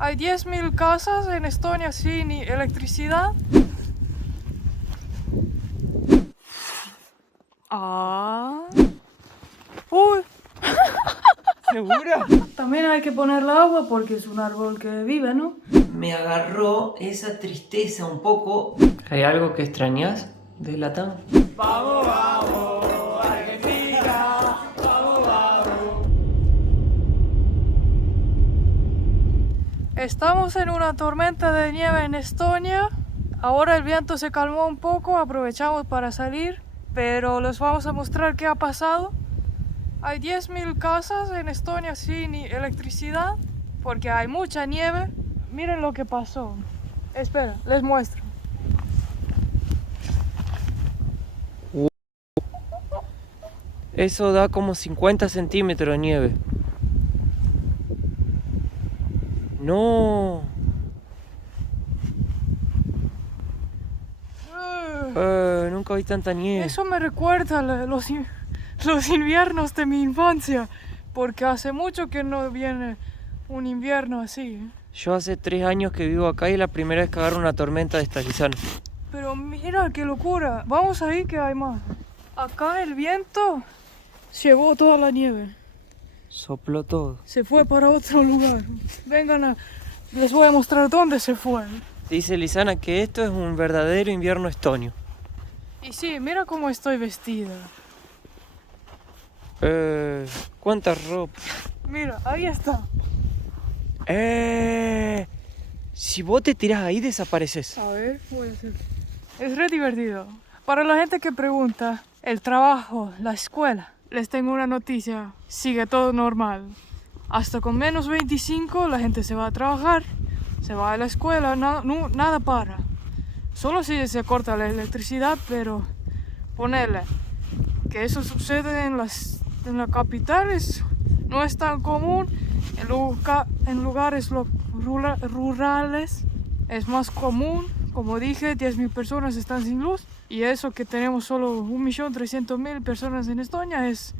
Hay 10.000 casas en Estonia sin electricidad. Uy. ¿Segura? También hay que ponerle agua porque es un árbol que vive, ¿no? Me agarró esa tristeza un poco. ¿Hay algo que extrañas de Latam? ¡Vamos, vamos, Argentina! ¡Vamos, vamos! Estamos en una tormenta de nieve en Estonia. Ahora el viento se calmó un poco, aprovechamos para salir, pero les vamos a mostrar qué ha pasado. Hay 10.000 casas en Estonia sin electricidad porque hay mucha nieve. Miren lo que pasó. Espera, les muestro. Eso da como 50 centímetros de nieve. No. Nunca vi tanta nieve. Eso me recuerda a los inviernos de mi infancia, porque hace mucho que no viene un invierno así. Yo hace 3 años que vivo acá y es la primera vez que agarro una tormenta de esta, Lizana. Pero mira qué locura. Vamos ahí que hay más. Acá el viento llevó toda la nieve. Sopló todo. Se fue para otro lugar. Les voy a mostrar dónde se fue. Dice Lizana que esto es un verdadero invierno estonio. Y sí, mira cómo estoy vestida. ¿Cuánta ropa? Mira, ahí está. Si vos te tirás ahí desapareces. A ver, voy a hacer. Es re divertido. Para la gente que pregunta, el trabajo, la escuela, les tengo una noticia. Sigue todo normal. Hasta con menos 25 la gente se va a trabajar, se va a la escuela, nada para. Solo si se corta la electricidad, pero ponerle que eso sucede en la capital no es tan común. En lugares rurales es más común. Como dije, 10.000 personas están sin luz. Y eso que tenemos solo 1.300.000 personas en Estonia es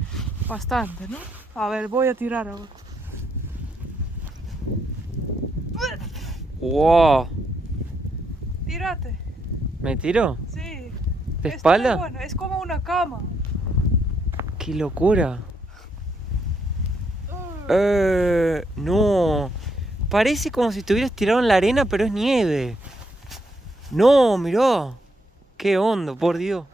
bastante, ¿no? A ver, voy a tirar ahora. ¡Wow! Tírate. ¿Me tiro? Sí. ¿De Está espalda? muy bueno, es como una cama. ¡Qué locura! No. Parece como si estuvieras tirado en la arena, pero es nieve. No, mirá. Qué hondo, por Dios.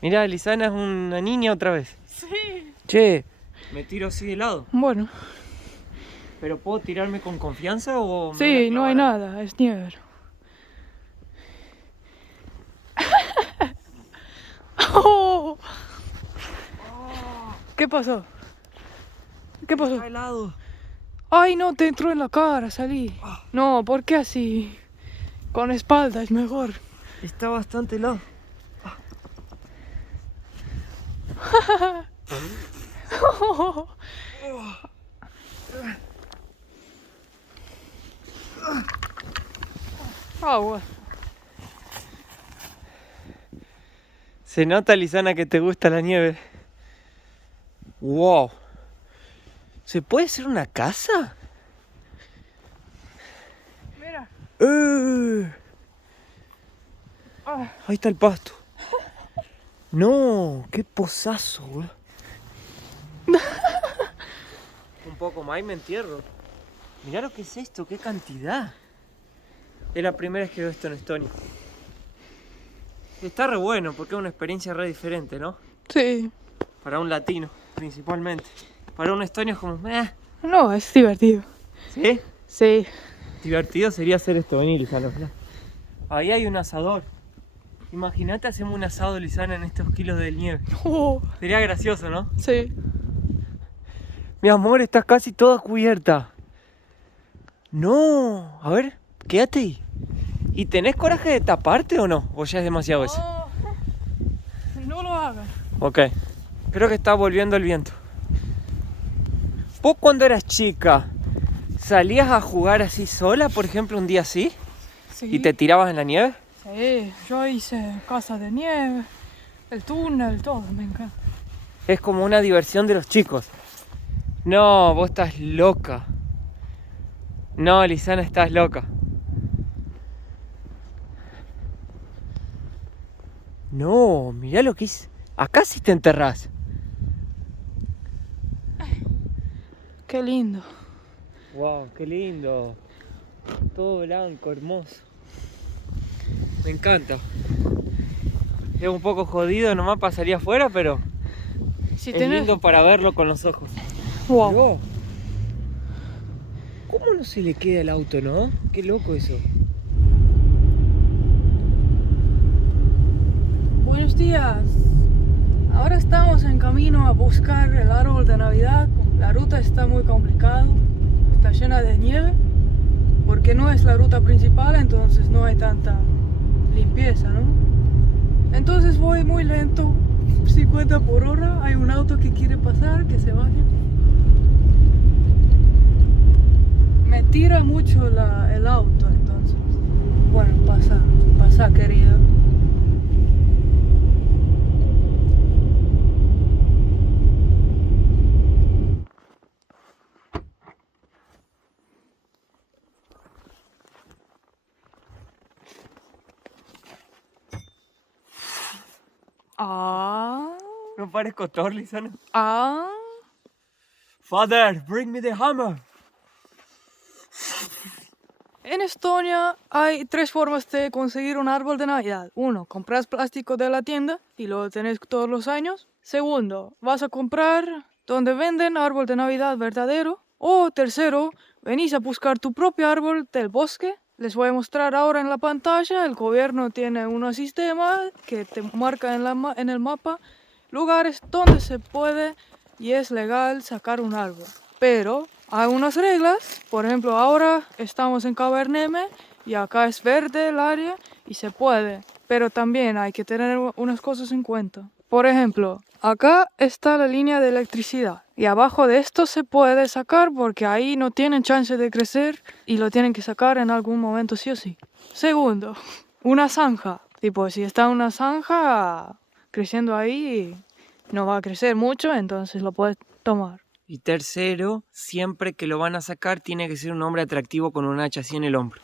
Mirá, Lizana es una niña otra vez. Sí. Che, me tiro así de lado. Bueno. ¿Pero puedo tirarme con confianza o me voy Sí, a no hay clavar? nada, es nieve. Oh. ¿Qué pasó? ¿Qué pasó? Está helado. Ay, no, te entró en la cara, salí. No, ¿por qué así? Con espalda es mejor. Está bastante helado. Agua. Se nota, Lizana, que te gusta la nieve. ¡Wow! ¿Se puede hacer una casa? Mira. Ahí está el pasto. No, qué pozazo, güey. Un poco más y me entierro. Mirá lo que es esto, qué cantidad. Es la primera vez que veo esto en Estonia. Está re bueno porque es una experiencia re diferente, ¿no? Sí. Para un latino, principalmente. Para un estonio es como... No, es divertido. ¿Sí? Sí. Divertido sería hacer esto, venir, Lizana. Ahí hay un asador. Imagínate, hacemos un asado, Lizana, en estos kilos de nieve. Sería gracioso, ¿no? Sí. Mi amor, estás casi toda cubierta. No, a ver, quédate ahí. ¿Y tenés coraje de taparte o no? ¿O ya es demasiado eso? No lo hagas. Ok, creo que está volviendo el viento. ¿Vos cuando eras chica salías a jugar así sola, por ejemplo, un día así? Sí. ¿Y te tirabas en la nieve? Sí, yo hice casa de nieve, el túnel, todo, me encanta. Es como una diversión de los chicos. No, vos estás loca. No, Lisana, estás loca. No, mirá lo que es. Acá sí te enterrás. Qué lindo. Wow, qué lindo. Todo blanco, hermoso. Me encanta. Es un poco jodido, nomás pasaría afuera, pero Si es tenés... lindo para verlo con los ojos. Wow. Mirá. ¿Cómo no se le queda el auto, no? Qué loco eso. Buenos días. Ahora estamos en camino a buscar el árbol de Navidad. La ruta está muy complicada. Está llena de nieve. Porque no es la ruta principal, entonces no hay tanta limpieza, ¿no? Entonces voy muy lento, 50 por hora. Hay un auto que quiere pasar, que se vaya. Me tira mucho el auto, entonces. Bueno, pasa, querido. ¿No parezco Thor, Lisana? Father, bring me the hammer. En Estonia hay 3 formas de conseguir un árbol de Navidad. 1, compras plástico de la tienda y lo tenés todos los años. 2, vas a comprar donde venden árbol de Navidad verdadero. O 3, venís a buscar tu propio árbol del bosque. Les voy a mostrar ahora en la pantalla. El gobierno tiene un sistema que te marca en el mapa lugares donde se puede y es legal sacar un árbol. Pero hay unas reglas. Por ejemplo, ahora estamos en Caverneme y acá es verde el área y se puede. Pero también hay que tener unas cosas en cuenta. Por ejemplo, acá está la línea de electricidad y abajo de esto se puede sacar porque ahí no tienen chance de crecer y lo tienen que sacar en algún momento sí o sí. 2, una zanja. Tipo, si está una zanja creciendo ahí, no va a crecer mucho, entonces lo puedes tomar. Y 3, siempre que lo van a sacar tiene que ser un hombre atractivo con un hacha así en el hombro.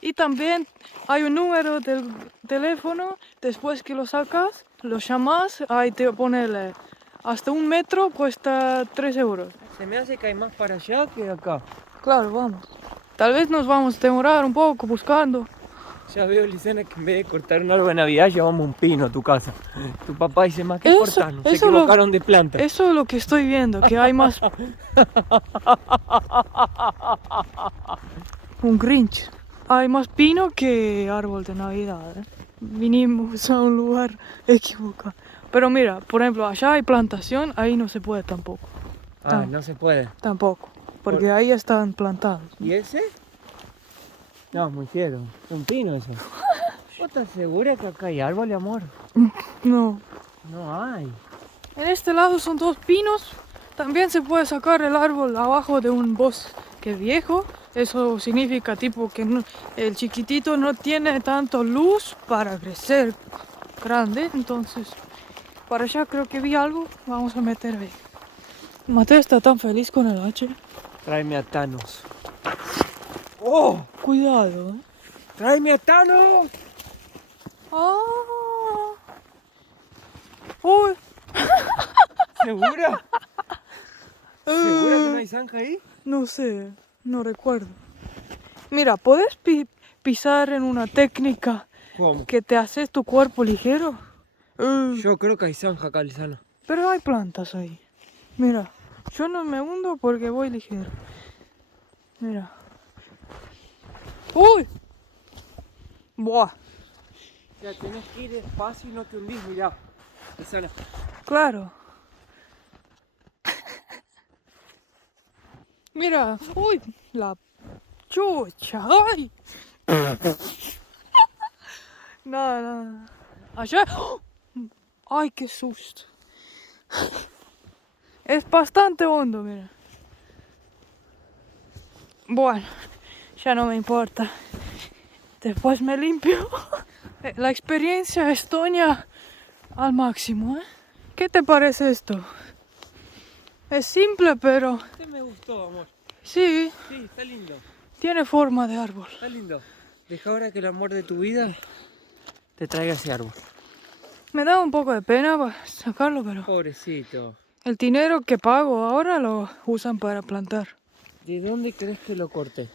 Y también hay un número del teléfono. Después que lo sacas, lo llamas, ahí te pone hasta 1 metro, cuesta 3 euros. Se me hace que hay más para allá que acá. Claro, vamos. Tal vez nos vamos a demorar un poco buscando. Ya veo, Lisana, que en vez de cortar un árbol de Navidad llevamos un pino a tu casa. Tu papá dice, más que cortarnos, se equivocaron de planta. Eso es lo que estoy viendo, que hay más... Un Grinch. Hay más pino que árbol de Navidad, ¿eh? Vinimos a un lugar equivocado. Pero mira, por ejemplo, allá hay plantación, ahí no se puede tampoco. No se puede. Tampoco, porque ahí están plantados. ¿Y ese? No, muy fiero. Un pino eso. ¿Vos estás segura que acá hay árbol, amor? No. No hay. En este lado son 2 pinos. También se puede sacar el árbol abajo de un bosque viejo. Eso significa tipo que el chiquitito no tiene tanto luz para crecer grande. Entonces, para allá creo que vi algo. Vamos a meter ahí. Mateo está tan feliz con el hacha. Tráeme a Thanos. ¡Oh! Cuidado, ¿eh? ¡Tráeme a Thanos! ¡Uy! ¿Segura? ¿Segura que no hay zanja ahí? No sé, no recuerdo. Mira, ¿puedes pisar en una técnica ¿Cómo? que te haces tu cuerpo ligero? Yo creo que hay zanja acá, Lisana. Pero hay plantas ahí. Mira, yo no me hundo porque voy ligero. Mira. ¡Uy! ¡Buah! O sea, tenés que ir despacio y no te hundís, mirá. Lisana. Claro. Mira. ¡Uy! La chucha. ¡Ay! Nada. Allá. ¡Ay, qué susto! Es bastante hondo, mira. Bueno, ya no me importa. Después me limpio. La experiencia estonia al máximo, ¿eh? ¿Qué te parece esto? Es simple, pero Este me gustó, amor. sí, Sí, está lindo. tiene forma de árbol. Está lindo. Deja ahora que el amor de tu vida te traiga ese árbol. Me da un poco de pena sacarlo, pero Pobrecito. el dinero que pago ahora lo usan para plantar. ¿De dónde crees que lo corté?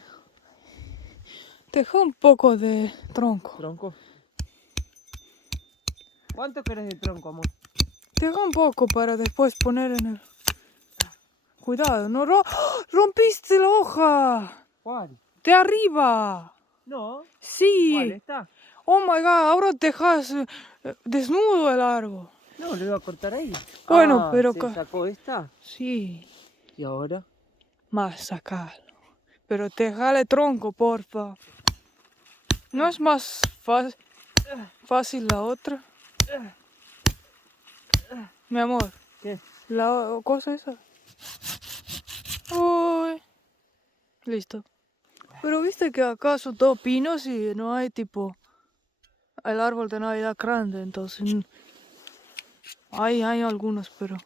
Deja un poco de tronco. ¿Tronco? ¿Cuánto querés de tronco, amor? Deja un poco para después poner en el... Cuidado, no ¡Oh! ¡Rompiste la hoja! ¿Cuál? ¡De arriba! No. Sí. ¿Cuál está? Oh my god, ahora dejas desnudo el árbol. No, lo iba a cortar ahí. Bueno, pero... ¿se sacó esta? Sí, ¿Y ahora? más sacarlo. Pero déjale tronco, porfa. ¿No es más fácil la otra? Mi amor, ¿Qué? la cosa esa. Uy. Listo. Pero viste que acá son todos pinos y no hay tipo el árbol de Navidad grande, entonces hay algunos, pero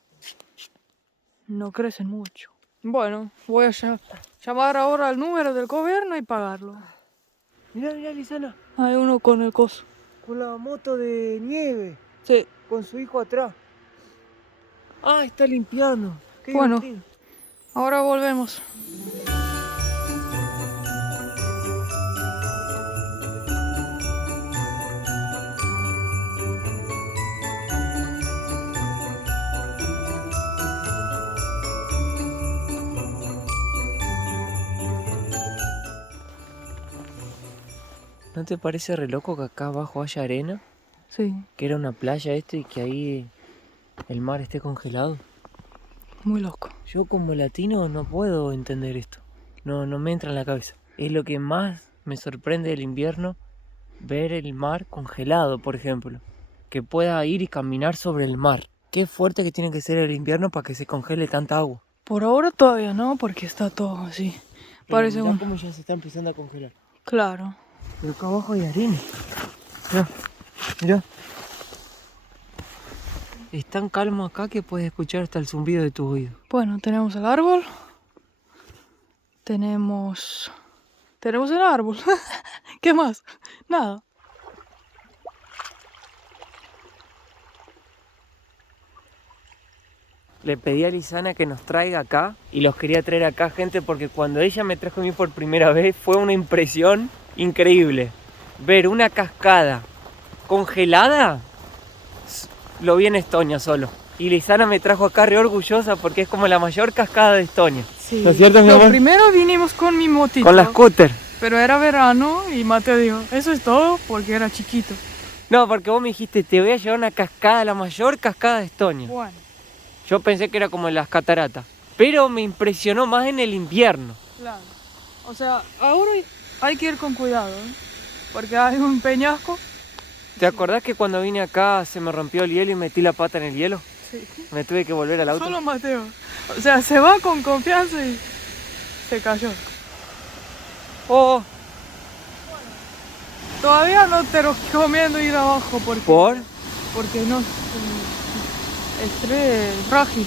no crecen mucho. Bueno, voy a llamar ahora al número del gobierno y pagarlo. Mirá, mirá, Lisana. Hay uno con el coso. Con la moto de nieve. Sí. Con su hijo atrás. Ah, está limpiando. Qué Bueno, divertido. ahora volvemos. ¿No te parece re loco que acá abajo haya arena? Sí, Que era una playa esto y que ahí el mar esté congelado. muy loco. Yo como latino no puedo entender esto. No me entra en la cabeza. Es lo que más me sorprende del invierno, ver el mar congelado, por ejemplo. Que pueda ir y caminar sobre el mar. Qué fuerte que tiene que ser el invierno para que se congele tanta agua. Por ahora todavía no, porque está todo así. Parece Mirá un... cómo ya se está empezando a congelar. Claro. Pero acá abajo hay arena. Mirá, mirá. Es tan calmo acá que puedes escuchar hasta el zumbido de tus oídos. Bueno, tenemos el árbol. Tenemos el árbol. ¿Qué más? Nada. Le pedí a Lisana que nos traiga acá y los quería traer acá, gente, porque cuando ella me trajo a mí por primera vez fue una impresión increíble. Ver una cascada congelada, lo vi en Estonia solo. Y Lisana me trajo acá re orgullosa porque es como la mayor cascada de Estonia. Sí. ¿No es cierto, mi amor? Primero vinimos con mi motito. Con la scooter. Pero era verano y Mateo dijo, eso es todo porque era chiquito. No, porque vos me dijiste, te voy a llevar una cascada, la mayor cascada de Estonia. Bueno. Yo pensé que era como en las cataratas, pero me impresionó más en el invierno. Claro. O sea, ahora hay que ir con cuidado, ¿eh? Porque hay un peñasco. ¿Te acordás que cuando vine acá se me rompió el hielo y metí la pata en el hielo? Sí. Me tuve que volver al auto. Solo Mateo. O sea, se va con confianza y se cayó. Oh, Todavía no te recomiendo ir abajo porque... ¿por? Porque no es re frágil.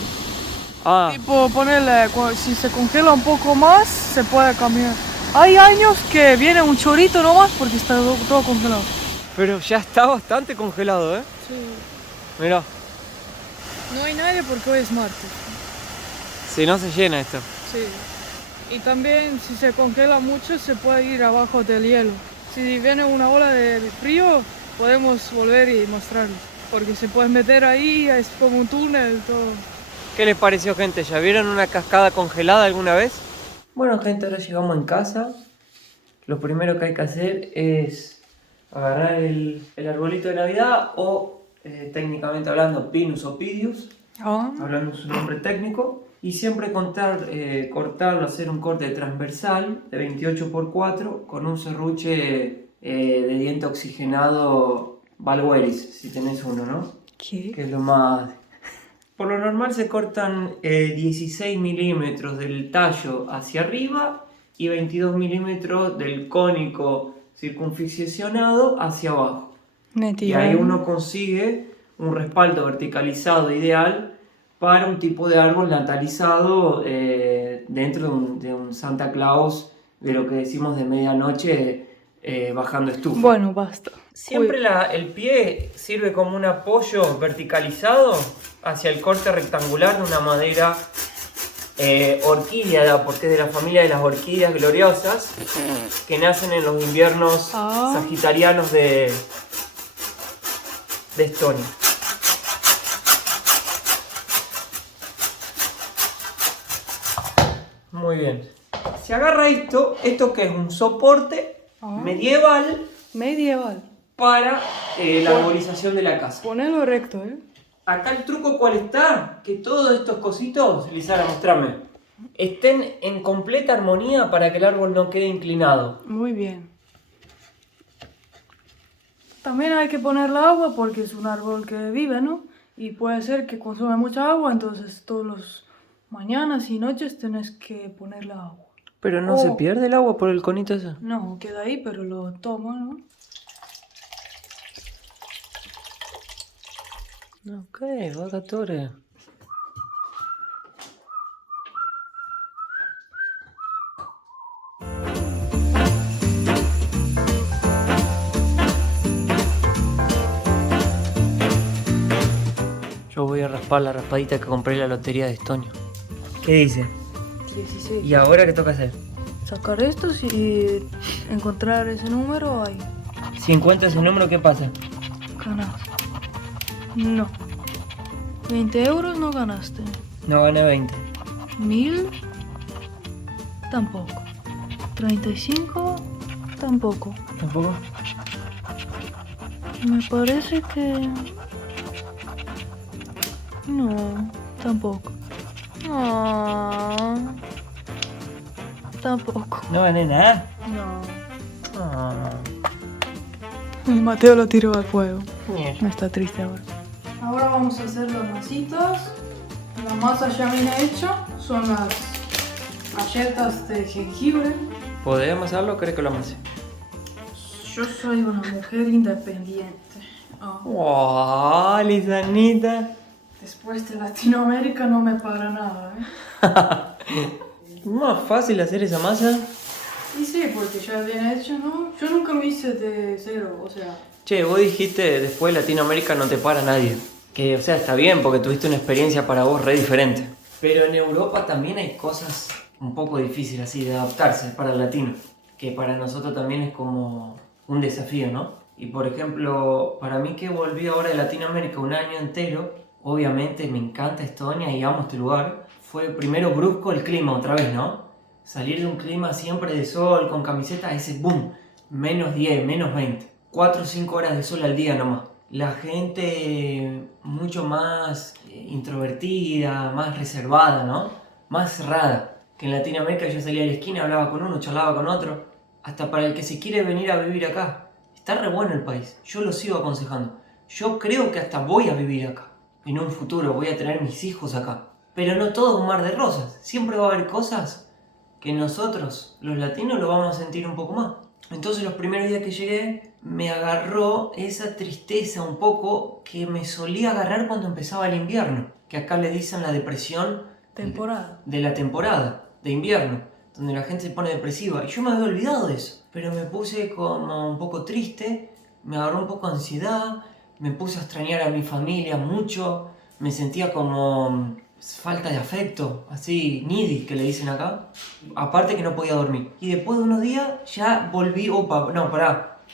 Ah, Tipo, ponerle, si se congela un poco más, se puede cambiar. Hay años que viene un chorrito nomás porque está todo congelado. pero ya está bastante congelado, ¿eh? Sí. Mirá, No hay nadie porque hoy es martes. si no se llena esto. Sí. Y también si se congela mucho se puede ir abajo del hielo. Si viene una ola de frío, podemos volver y mostrarles. Porque se puede meter ahí, es como un túnel, todo. ¿Qué les pareció, gente? ¿Ya vieron una cascada congelada alguna vez? Bueno, gente, ahora llegamos en casa. Lo primero que hay que hacer es agarrar el arbolito de Navidad o, técnicamente hablando, Pinus o Pidius, hablando su nombre técnico. Y siempre cortarlo, hacer un corte transversal de 28 x 4 con un serruche de diente oxigenado Valgueris, si tenés uno, ¿no? ¿Qué? Que es lo más... Por lo normal se cortan 16 milímetros del tallo hacia arriba y 22 milímetros del cónico circunficionado hacia abajo. Mentira. Y ahí uno consigue un respaldo verticalizado ideal para un tipo de árbol natalizado dentro de un Santa Claus, de lo que decimos de medianoche, bajando estufa. Bueno, basta. Siempre el pie sirve como un apoyo verticalizado hacia el corte rectangular de una madera orquídea, porque es de la familia de las orquídeas gloriosas, que nacen en los inviernos sagitarianos de Estonia. Muy bien. Se agarra esto que es un soporte medieval para la arbolización de la casa. Ponelo recto, ¿eh? Acá el truco, ¿cuál está? Que todos estos cositos, Lisara, mostrame, estén en completa armonía para que el árbol no quede inclinado. Muy bien. También hay que ponerle agua porque es un árbol que vive, ¿no? Y puede ser que consume mucha agua, entonces todos los mañanas y noches tenés que ponerle agua. Pero no se pierde el agua por el conito ese. No, queda ahí, pero lo tomo, ¿no? Ok, vagatore. Yo voy a raspar la raspadita que compré en la lotería de Estonia. ¿Qué dice? 16. ¿Y ahora qué toca hacer? Sacar estos y encontrar ese número ahí. Si encuentras el número, ¿qué pasa? Ganas. No. 20 euros no ganaste. No gané 20. 1000 tampoco. 35 tampoco. ¿Tampoco? Me parece que... No, tampoco. Ah, tampoco. ¿No gané nada? No. Ah. Mateo lo tiró al fuego. Bien. No está triste ahora. Ahora vamos a hacer las masitas. La masa ya viene hecha. Son las galletas de jengibre. ¿Podés amasarlo o querés que lo amase? Yo soy una mujer independiente. ¡Wow, Lisanita! Después de Latinoamérica no me para nada, ¿eh? ¿Más fácil hacer esa masa? Y sí, porque ya viene hecha, ¿no? Yo nunca lo hice de cero, o sea... Che, vos dijiste después de Latinoamérica no te para nadie. Que, o sea, está bien porque tuviste una experiencia para vos re diferente. Pero en Europa también hay cosas un poco difíciles así de adaptarse para el latino. Que para nosotros también es como un desafío, ¿no? Y por ejemplo, para mí que volví ahora de Latinoamérica un año entero, obviamente me encanta Estonia y amo este lugar. Fue primero brusco el clima otra vez, ¿no? Salir de un clima siempre de sol, con camiseta, ese boom, menos 10, menos 20. 4 o 5 horas de sol al día nomás. La gente mucho más introvertida, más reservada, ¿no? Más cerrada. Que en Latinoamérica yo salía a la esquina, hablaba con uno, charlaba con otro. Hasta para el que se quiere venir a vivir acá. Está re bueno el país, yo lo sigo aconsejando. Yo creo que hasta voy a vivir acá. En un futuro voy a tener mis hijos acá. Pero no todo es un mar de rosas. Siempre va a haber cosas que nosotros, los latinos, lo vamos a sentir un poco más. Entonces los primeros días que llegué me agarró esa tristeza un poco que me solía agarrar cuando empezaba el invierno. Que acá le dicen la depresión de la temporada, de invierno, donde la gente se pone depresiva. Y yo me había olvidado de eso. Pero me puse como un poco triste, me agarró un poco de ansiedad, me puse a extrañar a mi familia mucho, me sentía como falta de afecto, así needy que le dicen acá. Aparte que no podía dormir. Y después de unos días ya volví,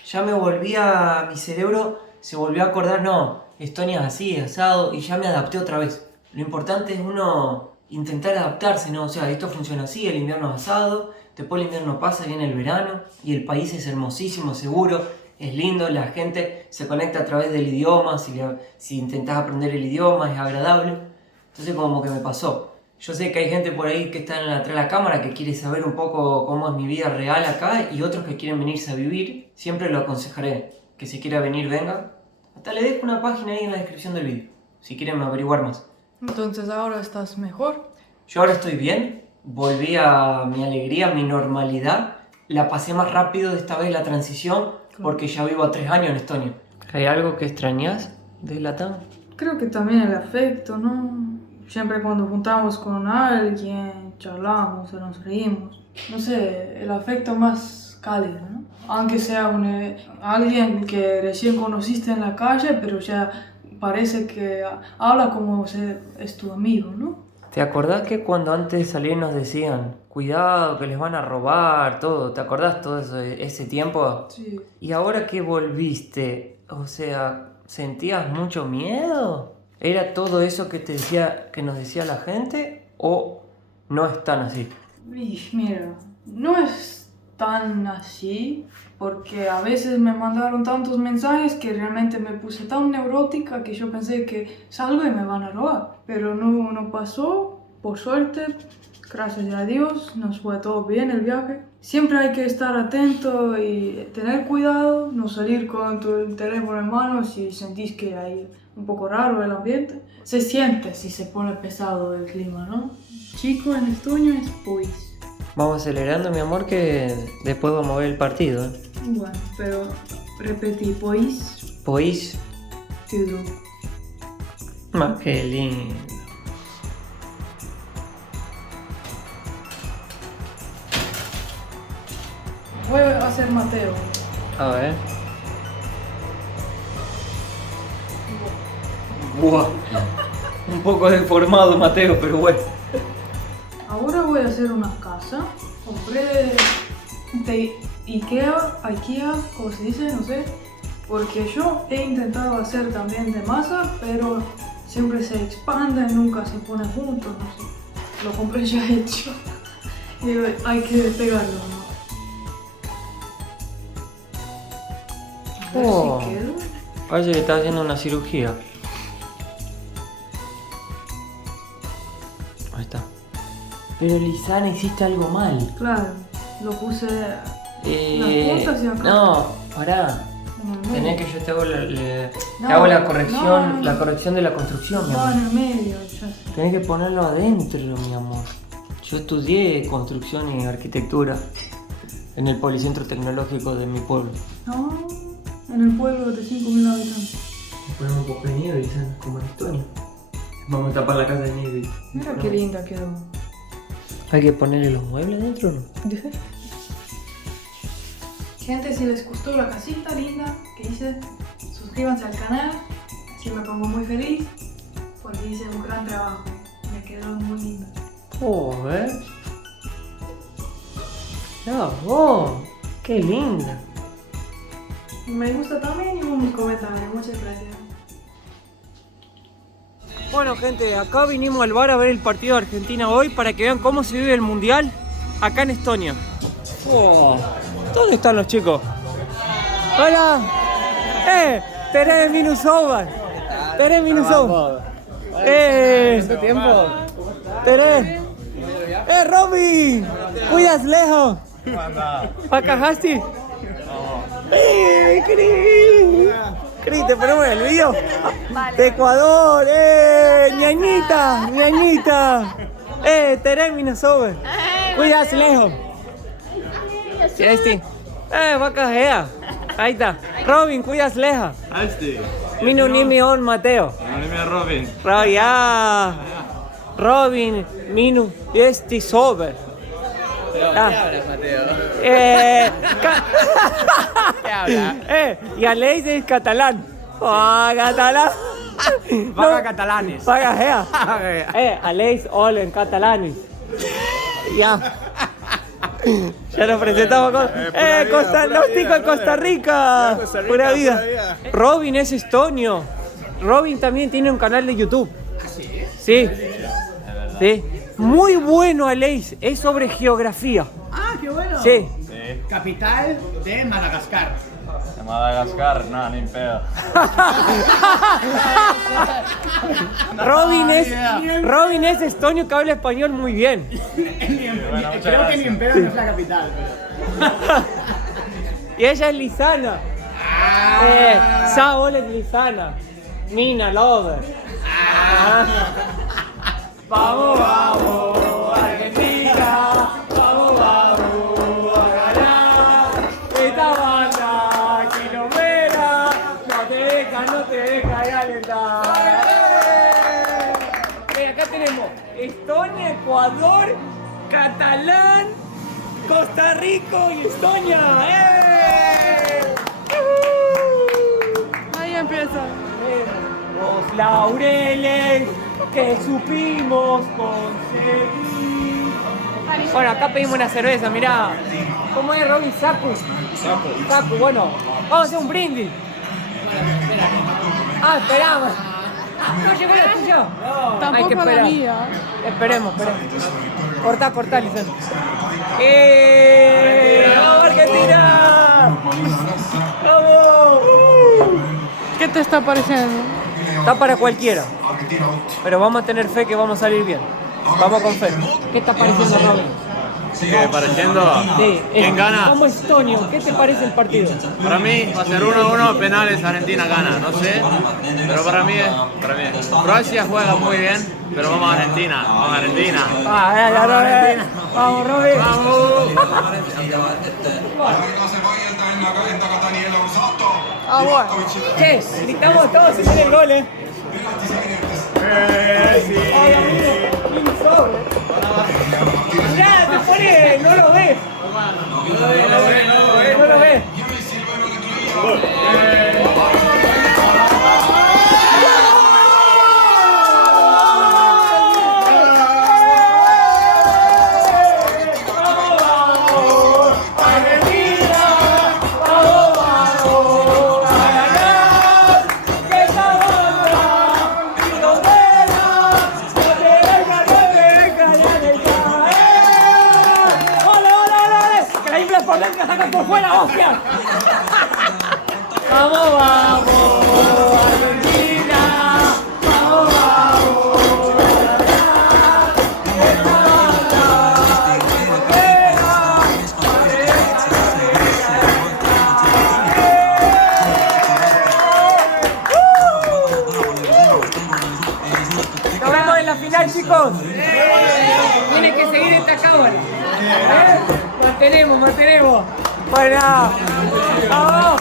ya me volvía, mi cerebro se volvió a acordar, no, Estonia es así, asado, y ya me adapté otra vez. Lo importante es uno intentar adaptarse, ¿no? O sea, esto funciona así, el invierno es asado, después el invierno pasa, viene el verano, y el país es hermosísimo, seguro, es lindo, la gente se conecta a través del idioma, si intentás aprender el idioma es agradable. Entonces como que me pasó. Yo sé que hay gente por ahí que está atrás de la cámara que quiere saber un poco cómo es mi vida real acá y otros que quieren venirse a vivir. Siempre lo aconsejaré. Que si quiera venir, venga. Hasta le dejo una página ahí en la descripción del vídeo, si quieren averiguar más. Entonces ahora estás mejor. Yo ahora estoy bien. Volví a mi alegría, a mi normalidad. La pasé más rápido de esta vez la transición porque ya vivo 3 años en Estonia. ¿Hay algo que extrañas de Latam? Creo que también el afecto, ¿no? Siempre cuando juntamos con alguien, charlamos o nos reímos. No sé, el afecto más cálido, ¿no? Aunque sea alguien que recién conociste en la calle, pero ya parece que habla como si es tu amigo, ¿no? ¿Te acordás que cuando antes de salir nos decían, cuidado que les van a robar, todo? ¿Te acordás todo eso, ese tiempo? Sí. ¿Y ahora que volviste? O sea, ¿sentías mucho miedo? ¿Era todo eso que que nos decía la gente? ¿O no es tan así? Y mira, no es tan así, porque a veces me mandaron tantos mensajes que realmente me puse tan neurótica que yo pensé que salgo y me van a robar. Pero no pasó, por suerte, gracias a Dios, nos fue todo bien el viaje. Siempre hay que estar atento y tener cuidado, no salir con tu teléfono en mano si sentís que hay un poco raro el ambiente. Se siente si se pone pesado el clima, ¿no? Chico en estonio es pois. Vamos acelerando, mi amor, que después vamos a ver el partido. Bueno, pero repetí, pois, Pois, tudo. más que lindo. Voy a hacer Mateo. A ver. Buah. Un poco deformado, Mateo, pero bueno. Ahora voy a hacer una casa. Compré de Ikea, como se dice, no sé. Porque yo he intentado hacer también de masa, pero siempre se expande, nunca se pone junto, no sé. Lo compré ya hecho. Y hay que pegarlo, ¿no? A ver Oh. si quedó. Parece que está haciendo una cirugía. Ahí está. Pero Lisana, hiciste algo mal. Claro, lo puse las puntas y acá. No, pará. En el medio. Tenés que yo te hago No, te hago la corrección, no. la corrección de la construcción, mi No, amor. en el medio, ya sé. Tenés que ponerlo adentro, mi amor. Yo estudié construcción y arquitectura en el Policentro Tecnológico de mi pueblo. No, en el pueblo de 5.000 habitantes. Ponemos un poco de nieve, Lisana, como en Estonia. Vamos a tapar la casa de nieve. Mira qué linda quedó. ¿Hay que ponerle los muebles dentro o no? Gente, si les gustó la casita linda que hice, suscríbanse al canal, así me pongo muy feliz, porque hice un gran trabajo, me quedó muy linda. Oh, ¿ves? No, vos, qué linda. Me gusta también y un comentario, muchas gracias. Bueno, gente, acá vinimos al bar a ver el partido de Argentina hoy para que vean cómo se vive el mundial acá en Estonia. Oh, ¿dónde están los chicos? ¡Hola! ¡Tere Minusova! ¡Tere Minusova! ¿Cuánto tiempo? ¡Tere! Robin! ¡Cuidas lejos! ¿Pacajasti? Cris, ¿te ponemos el video? De Ecuador, ñañita, ñañita. Termina sobre. Cuidas lejos. Vacajea. Ahí está. Robin, cuidas lejos. Asti. Minu nimi on Mateo. Nimi Robin. Ya. Robin, Minu, esti sober. ¿Qué hablas, Mateo? ¿Qué hablas? Y Aleix es catalán. Catalán. Vaga catalanes. Vaga, Aleix all en catalán. Ya. Ya nos presentamos con. Los ticos de Costa Rica. Pura vida. Robin es estonio. Robin también tiene un canal de YouTube. Sí. Sí. Muy bueno, Aleix. Es sobre geografía. Ah, qué bueno. Sí. Capital de Madagascar. De Madagascar, no, ni pedo. Robin es estonio que habla español muy bien. Creo que ni en pedo no es la capital. Y ella es Lisana. Saúl es Lisana. Mina Lover. Vamos, vamos, Argentina. Vamos, vamos a ganar. Esta banda quilomera no te deja de alentar. Acá tenés catalán, Costa Rica y Estonia. Ahí empieza. Los laureles que supimos conseguir. Bueno, acá pedimos una cerveza, mirá. ¿Cómo es, Robin? Saku. Saku, bueno. Vamos a hacer un brindis. Ah, esperamos. No llegó la tuya. Hay que Tampoco la esperar. mía. Esperemos. Cortá, Lisandro. ¡Vamos, Argentina! ¡Vamos! ¿Qué te está pareciendo? Está para cualquiera. Pero vamos a tener fe que vamos a salir bien. Vamos con fe. ¿Qué está pareciendo, Robin? Sigue pareciendo. Sí. ¿Quién gana? Como Estonio, ¿qué te parece el partido? Para mí va a ser 1-1, penales, Argentina gana. No sé, pero para mí es. Croacia juega muy bien, pero vamos a Argentina. Vamos a Argentina. Robin. Vamos, Robin. ¡Vamos! Ah, bueno. Che, gritamos todos y viene el gol, Mirá, te pone, no lo ves. No lo ves. ¡Sacan por fuera, hostia! ¡Vamos, Argentina! ¡Vamos! Nos vemos en la final, chicos. Tiene que seguir esta cámara. Mantenemos. Bueno, vamos.